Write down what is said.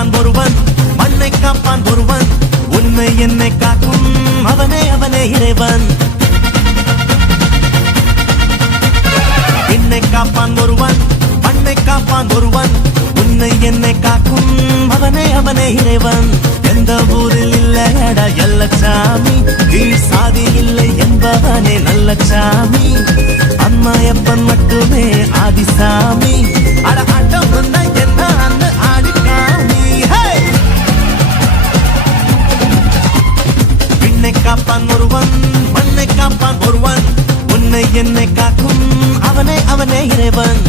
காப்பான் ஒருவன், மண்ணை காப்பான் ஒருவன், உன்னை என்னை காக்கும் அவனே அவனே இறைவன். என்னை காப்பான் ஒருவன், மண்ணை காப்பான் ஒருவன், உன்னை என்னை காக்கும் அவனே அவனே இறைவன். எந்த ஊரில் இல்லையடா எல்லச்சாமி, கீழ் சாதி இல்லை என்பவனே நல்ல சாமி. அம்மாயப்பன் மட்டுமே ஆதிசாமி, அட ஆட்டம் என்ன அந்த ஆடிக்காமி. விண்ணை காப்பான் ஒருவன், மண்ணை காப்பான் ஒருவன், உன்னை என்னை காக்கும் அவனே அவனே இறைவன்.